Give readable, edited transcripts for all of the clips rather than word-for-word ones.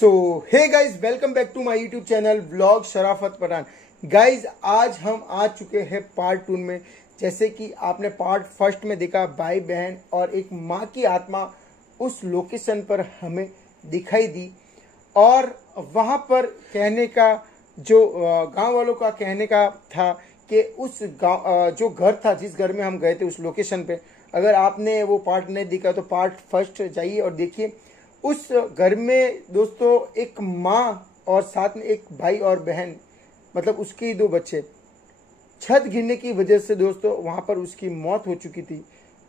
So hey guys, welcome back to my YouTube channel vlog Sharafat Pathan. Guys आज हम आ चुके हैं पार्ट 2 में। जैसे कि आपने पार्ट फर्स्ट में देखा, भाई बहन और एक माँ की आत्मा उस लोकेशन पर हमें दिखाई दी। और वहाँ पर कहने का जो गांव वालों का कहने का था कि उस गांव जो घर था, जिस घर में हम गए थे उस लोकेशन पे, अगर आपने वो पार्ट नहीं देखा तो पार्ट फर्स्ट जाइए और देखिए। उस घर में दोस्तों एक माँ और साथ में एक भाई और बहन, मतलब उसके ही 2 बच्चे, छत गिरने की वजह से दोस्तों वहाँ पर उसकी मौत हो चुकी थी।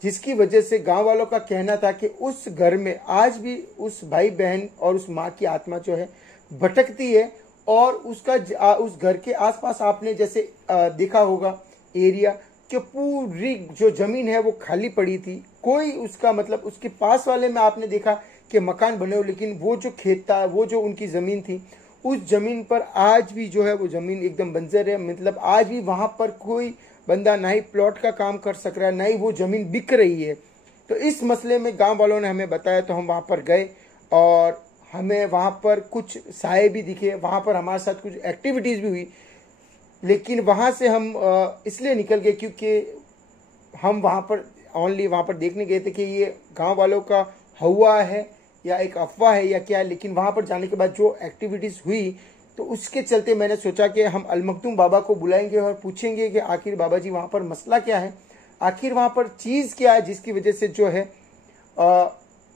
जिसकी वजह से गांव वालों का कहना था कि उस घर में आज भी उस भाई बहन और उस माँ की आत्मा जो है भटकती है। और उसका उस घर के आसपास आपने जैसे देखा होगा एरिया कि पूरी जो जमीन है वो खाली पड़ी थी। कोई उसका मतलब उसके पास वाले में आपने देखा कि मकान बने हो, लेकिन वो जो खेत था, वो जो उनकी ज़मीन थी, उस ज़मीन पर आज भी जो है वो ज़मीन एकदम बंजर है। मतलब आज भी वहाँ पर कोई बंदा ना ही प्लॉट का काम कर सक रहा है, ना ही वो ज़मीन बिक रही है। तो इस मसले में गांव वालों ने हमें बताया, तो हम वहाँ पर गए और हमें वहाँ पर कुछ साए भी दिखे, वहाँ पर हमारे साथ कुछ एक्टिविटीज़ भी हुई। लेकिन वहाँ से हम इसलिए निकल गए क्योंकि हम वहाँ पर वहाँ पर देखने गए थे कि ये गांव वालों का हुआ है या एक अफवाह है या क्या है। लेकिन वहाँ पर जाने के बाद जो एक्टिविटीज़ हुई, तो उसके चलते मैंने सोचा कि हम अलमखदूम बाबा को बुलाएंगे और पूछेंगे कि आखिर बाबा जी वहाँ पर मसला क्या है, आखिर वहाँ पर चीज़ क्या है जिसकी वजह से जो है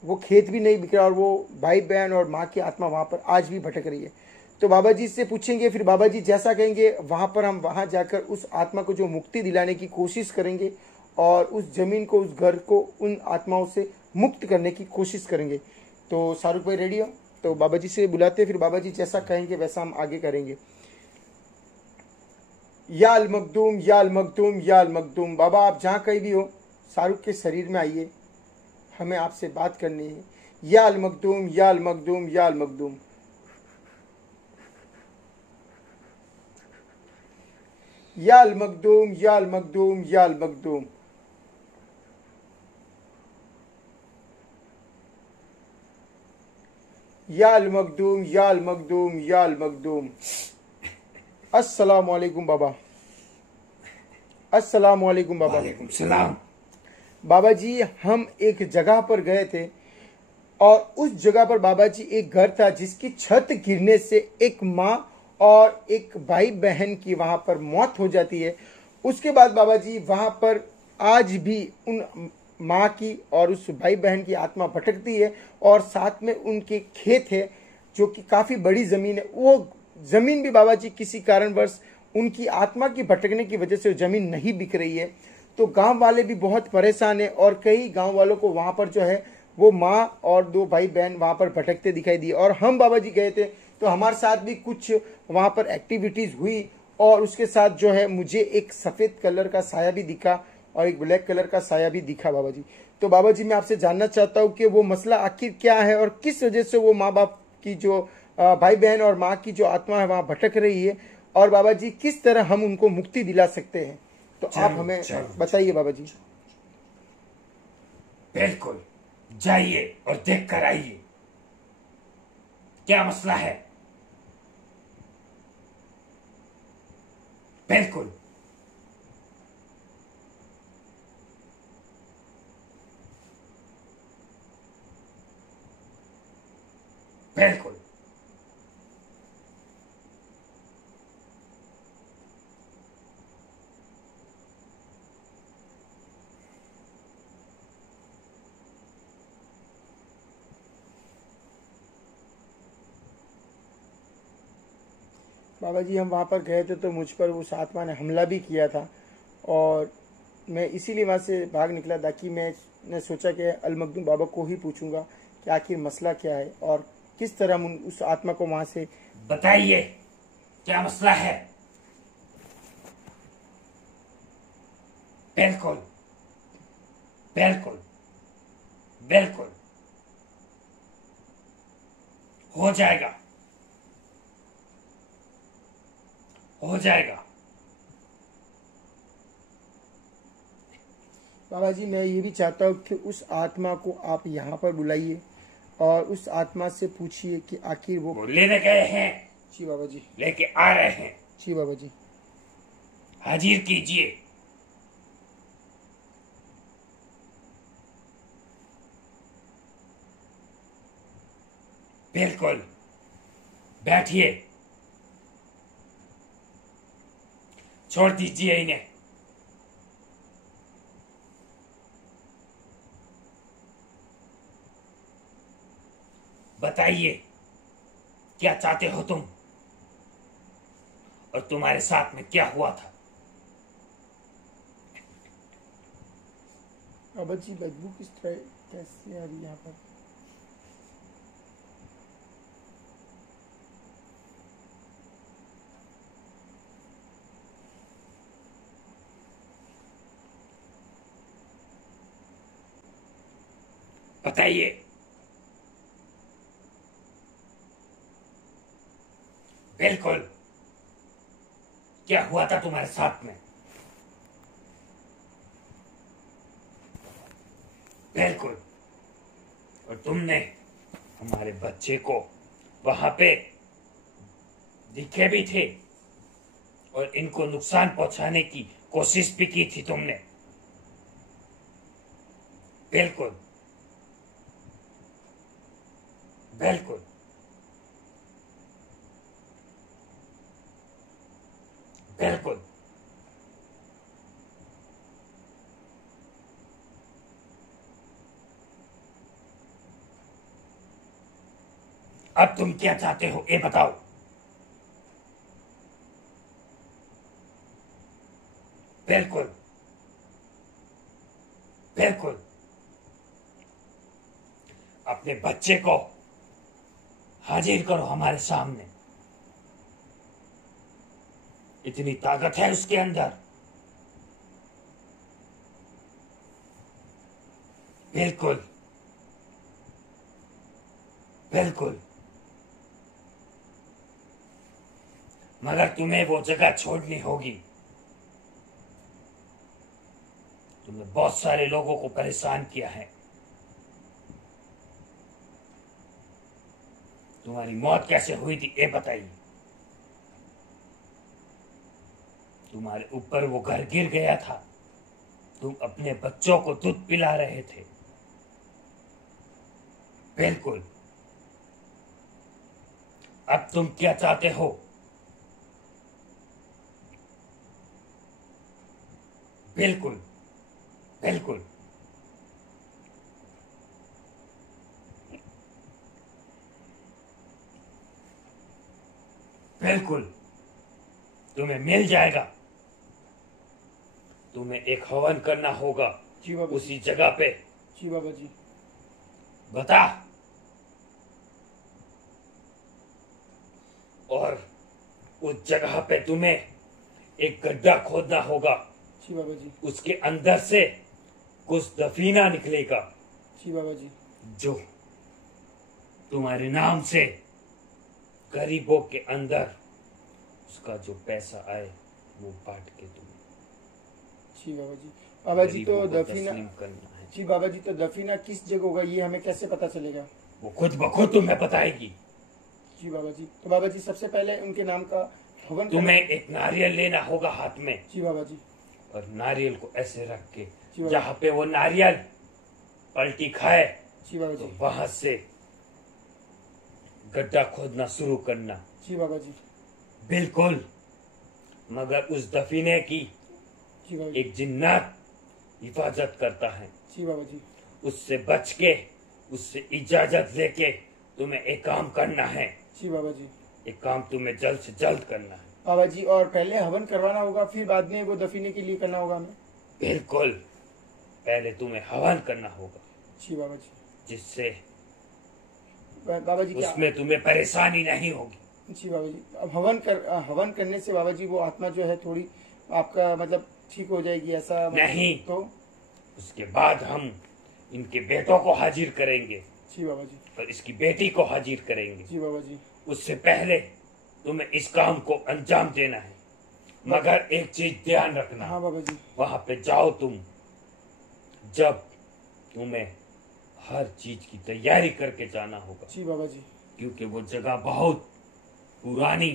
वो खेत भी नहीं बिक रहा और वो भाई बहन और माँ की आत्मा वहाँ पर आज भी भटक रही है। तो बाबा जी से पूछेंगे, फिर बाबा जी जैसा कहेंगे वहाँ पर हम वहाँ जाकर उस आत्मा को जो मुक्ति दिलाने की कोशिश करेंगे और उस ज़मीन को, उस घर को उन आत्माओं से मुक्त करने की कोशिश करेंगे। तो शाहरुख भाई रेडी हो? तो बाबा जी से बुलाते, फिर बाबा जी जैसा कहेंगे वैसा हम आगे करेंगे। या अल मखदूम, या अल मखदूम, या अल मखदूम। बाबा आप जहाँ कहीं भी हो, शाहरुख के शरीर में आइए, हमें आपसे बात करनी है। या अल मखदूम, या अल मखदूम, या अल मखदूम। या अल मखदूम, या अल मखदूम, या अल मखदूम। या अल मखदूम, या अल मखदूम, या अल मखदूम। अस्सलाम वालेकुम बाबा। अस्सलाम वालेकुम बाबा। वालेकुम सलाम। बाबा जी हम एक जगह पर गए थे और उस जगह पर बाबा जी एक घर था जिसकी छत गिरने से एक माँ और एक भाई बहन की वहां पर मौत हो जाती है। उसके बाद बाबा जी वहां पर आज भी उन माँ की और उस भाई बहन की आत्मा भटकती है और साथ में उनके खेत है जो कि काफी बड़ी जमीन है। वो जमीन भी बाबा जी किसी कारणवश उनकी आत्मा की भटकने की वजह से वो जमीन नहीं बिक रही है। तो गांव वाले भी बहुत परेशान है और कई गांव वालों को वहां पर जो है वो माँ और 2 भाई बहन वहां पर भटकते दिखाई दिए। और हम बाबा जी गए थे तो हमारे साथ भी कुछ वहां पर एक्टिविटीज हुई और उसके साथ जो है मुझे एक सफेद कलर का साया भी दिखा और एक ब्लैक कलर का साया भी दिखा बाबा जी। तो बाबा जी मैं आपसे जानना चाहता हूँ कि वो मसला आखिर क्या है और किस वजह से वो माँ बाप की जो भाई बहन और माँ की जो आत्मा है वहां भटक रही है, और बाबा जी किस तरह हम उनको मुक्ति दिला सकते हैं। तो आप हमें बताइए बाबा जी। बिल्कुल, जाइए और देख कर आइए क्या मसला है। बिल्कुल बिल्कुल। बाबा जी हम वहाँ पर गए थे तो मुझ पर उस आत्मा ने हमला भी किया था और मैं इसीलिए वहाँ से भाग निकला था कि मैंने सोचा कि अल मखदूम बाबा को ही पूछूंगा कि आखिर मसला क्या है और किस तरह हम उस आत्मा को वहाँ से। बताइए क्या मसला है। बिल्कुल बिल्कुल बिल्कुल हो जाएगा, हो जाएगा। बाबा जी मैं ये भी चाहता हूँ कि उस आत्मा को आप यहाँ पर बुलाइए और उस आत्मा से पूछिए कि आखिर वो। वो लेने गए हैं, जी बाबा जी। लेके आ रहे हैं। जी बाबा जी। हाजिर कीजिए। बिल्कुल, बैठिए, छोड़ दीजिए इन्हें। बताइए क्या चाहते हो तुम, और तुम्हारे साथ में क्या हुआ था? बाबा जी बदबू किस तरह कैसे आ रही है यहाँ पर? बताइए। बिल्कुल, क्या हुआ था तुम्हारे साथ में? बिल्कुल, और तुमने हमारे बच्चे को वहां पे दिखे भी थे, और इनको नुकसान पहुंचाने की कोशिश भी की थी तुमने। बिल्कुल बिल्कुल बिल्कुल। अब तुम क्या चाहते हो ये बताओ। बिल्कुल बिल्कुल, अपने बच्चे को हाजिर करो हमारे सामने। इतनी ताकत है उसके अंदर। बिल्कुल बिल्कुल, मगर तुम्हें वो जगह छोड़नी होगी। तुमने बहुत सारे लोगों को परेशान किया है। तुम्हारी मौत कैसे हुई थी ये बताइए। तुम्हारे ऊपर वो घर गिर गया था, तुम अपने बच्चों को दूध पिला रहे थे। बिल्कुल, अब तुम क्या चाहते हो? बिल्कुल बिल्कुल, बिल्कुल, तुम्हें मिल जाएगा। तुम्हें एक हवन करना होगा। जी बाबा जी। उसी जगह पे। जी बाबा जी। बता। और उस जगह पे तुम्हें एक गड्ढा खोदना होगा। जी बाबा जी। उसके अंदर से कुछ दफीना निकलेगा, जी बाबा जी। जो तुम्हारे नाम से गरीबों के अंदर उसका जो पैसा आए वो बांट के तुम्हें। जी बाबा जी। बाबा जी तो गरीबों को दफीना। तस्लीम करना है। जी बाबा जी तो दफीना किस जगह होगा ये हमें कैसे पता चलेगा? वो खुद ब खुद तुम्हें बताएगी। जी बाबा जी। तो बाबा जी सबसे पहले उनके नाम का हवन तुम्हें एक नारियल लेना होगा हाथ में, जी बाबा जी। और नारियल को ऐसे रख के जी बाबा। जहां पे वो नारियल पलटी खाए जी बाबा तो जी। वहां से गड्ढा खोदना शुरू करना। जी बाबा जी। बिल्कुल, मगर उस दफीने की जी बाबा जी। एक जिन्नात हिफाजत करता है। जी बाबा जी। उससे बच के, उससे इजाजत लेके तुम्हें एक काम करना है। जी बाबा जी। एक काम तुम्हें जल्द से जल्द करना है। बाबा जी और पहले हवन करवाना होगा फिर बाद में वो दफीने के लिए करना होगा हमें? बिल्कुल, पहले तुम्हें हवन करना होगा, जी बाबा जी। जिससे बाबा जी क्या? उसमें तुम्हें परेशानी नहीं होगी। जी बाबा जी। अब हवन करने से बाबा जी वो आत्मा जो है थोड़ी आपका मतलब ठीक हो जाएगी ऐसा मतलब नहीं। तो? उसके बाद हम इनके बेटों को हाजिर करेंगे जी बाबा जी। और इसकी बेटी को हाजिर करेंगे। जी बाबा जी। उससे पहले तुम्हें इस काम को अंजाम देना है, मगर एक चीज ध्यान रखना। हाँ बाबा जी। वहां पे जाओ तुम, जब तुम्हें हर चीज की तैयारी करके जाना होगा। जी बाबा जी। क्योंकि वो जगह बहुत पुरानी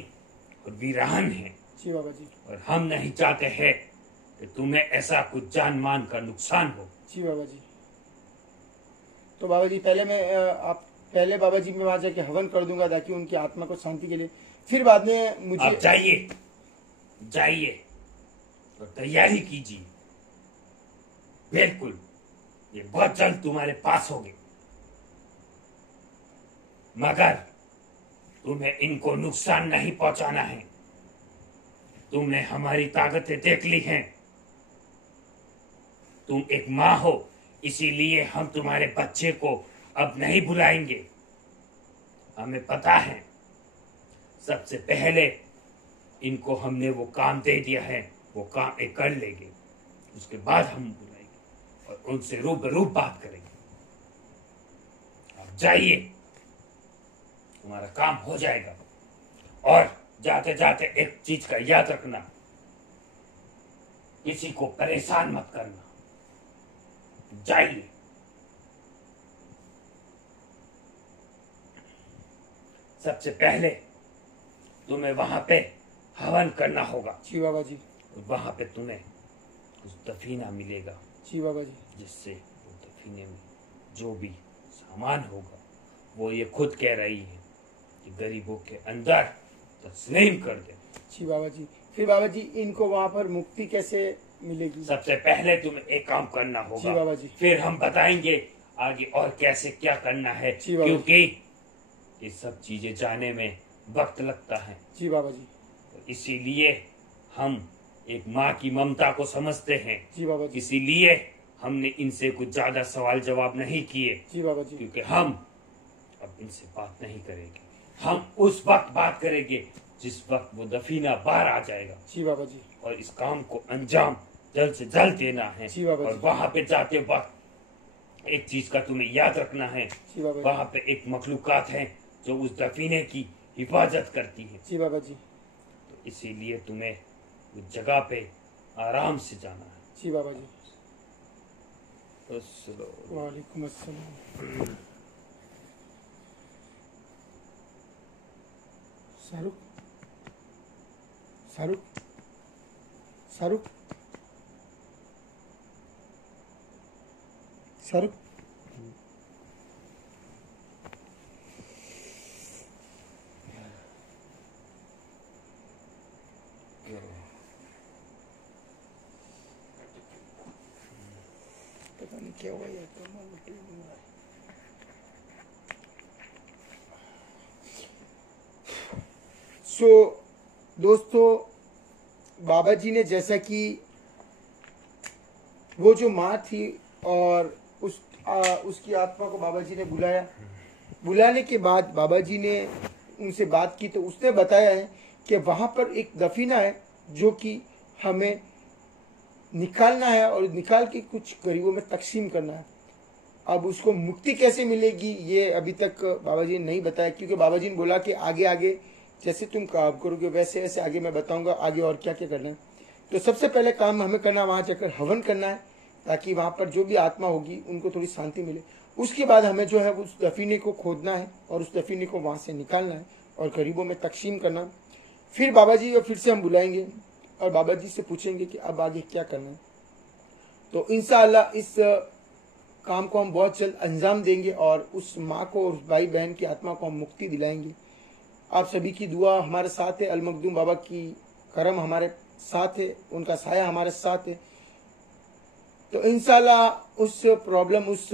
और वीरान है। जी बाबा जी। और हम नहीं चाहते हैं कि तुम्हें ऐसा कुछ जान मान का नुकसान हो। जी बाबा जी। तो बाबा जी पहले बाबा जी मैं वहां जाके हवन कर दूंगा ताकि उनकी आत्मा को शांति के लिए, फिर बाद में मुझे। आप जाइए और तैयारी कीजिए। बिल्कुल ये बहुत जल्द तुम्हारे पास होगी, मगर तुम्हें इनको नुकसान नहीं पहुंचाना है। तुमने हमारी ताकतें देख ली हैं। तुम एक माँ हो, इसीलिए हम तुम्हारे बच्चे को अब नहीं बुलाएंगे। हमें पता है सबसे पहले इनको हमने वो काम दे दिया है, वो काम एक कर लेंगे, उसके बाद हम बुलाएंगे और उनसे रूबरू बात करेंगे। आप जाइए, तुम्हारा काम हो जाएगा। और जाते जाते एक चीज का याद रखना, किसी को परेशान मत करना। जाइए। सबसे पहले तुम्हें वहां पे हवन करना होगा। जी बाबा जी। वहां पे तुम्हें कुछ दफीना मिलेगा। जी बाबा जी। जिससे वो दफीने में जो भी सामान होगा वो ये खुद कह रही है कि गरीबों के अंदर तस्लीम कर दे। जी बाबा जी। फिर बाबा जी इनको वहाँ पर मुक्ति कैसे मिलेगी? सबसे पहले तुम्हें एक काम करना होगा। जी बाबा जी। फिर हम बताएंगे आगे और कैसे क्या करना है, जी बाबा जी। क्योंकि ये सब चीजें जाने में वक्त लगता है। जी बाबा जी। तो इसीलिए हम एक माँ की ममता को समझते हैं। जी बाबा जी। इसीलिए हमने इनसे कुछ ज्यादा सवाल जवाब नहीं किए। जी बाबा जी। क्योंकि हम अब इनसे बात नहीं करेंगे। हम उस वक्त बात करेंगे जिस वक्त वो दफीना बाहर आ जाएगा। जी बाबा जी। और इस काम को अंजाम जल्द से जल्द देना है। जी बाबा और जी। वहां पे जाते वक्त एक चीज का तुम्हें याद रखना है। जी बाबा जी। वहां पे एक मखलूकात है जो उस दफीने की हिफाजत करती है। जी बाबा जी। तो इसीलिए तुम्हें उस जगह पे आराम से जाना है। जी बाबा जी। अस्सलाम। वालेकुम अस्सलाम। शाहरुख शाहरुख शाहरुख शाहरुख पता नहीं क्या हुआ यार, तो मैं उल्टी हो रहा है। दोस्तों बाबा जी ने जैसा कि वो जो माँ थी और उसकी आत्मा को बाबा जी ने बुलाया, बुलाने के बाद बाबा जी ने उनसे बात की तो उसने बताया है कि वहाँ पर एक दफीना है जो कि हमें निकालना है और निकाल के कुछ गरीबों में तकसीम करना है। अब उसको मुक्ति कैसे मिलेगी ये अभी तक बाबा जी ने नहीं बताया, क्योंकि बाबा जी ने बोला कि आगे आगे जैसे तुम काम करोगे वैसे वैसे आगे मैं बताऊंगा आगे और क्या क्या करना है। तो सबसे पहले काम हमें करना है वहाँ जाकर हवन करना है ताकि वहाँ पर जो भी आत्मा होगी उनको थोड़ी शांति मिले। उसके बाद हमें जो है उस दफीने को खोदना है और उस दफीने को वहाँ से निकालना है और गरीबों में तकसीम करना। फिर बाबा जी को फिर से हम बुलाएंगे और बाबा जी से पूछेंगे कि अब आगे क्या करना है। तो इंशाअल्लाह इस काम को हम बहुत जल्द अंजाम देंगे और उस माँ को और उस भाई बहन की आत्मा को हम मुक्ति दिलाएंगे। आप सभी की दुआ हमारे साथ है, अल मखदूम बाबा की करम हमारे साथ है, उनका साया हमारे साथ है। तो इंशाल्लाह उस प्रॉब्लम उस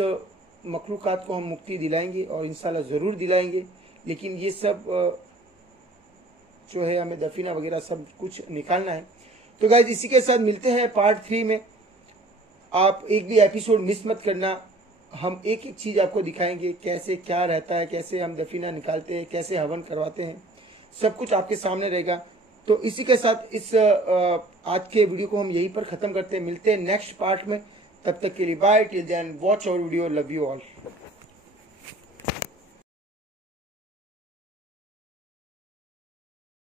मखलूकात को हम मुक्ति दिलाएंगे और इंशाल्लाह ज़रूर दिलाएंगे। लेकिन ये सब जो है हमें दफीना वगैरह सब कुछ निकालना है। तो गाइस इसी के साथ मिलते हैं पार्ट 3 में। आप एक भी एपिसोड मिस मत करना। हम एक एक चीज़ आपको दिखाएंगे कैसे क्या रहता है, कैसे हम दफीना निकालते हैं, कैसे हवन करवाते हैं, सब कुछ आपके सामने रहेगा। तो इसी के साथ इस आज के वीडियो को हम यहीं पर ख़त्म करते हैं। मिलते हैं नेक्स्ट पार्ट में। तब तक के लिए bye. Till then watch our video. Love you all.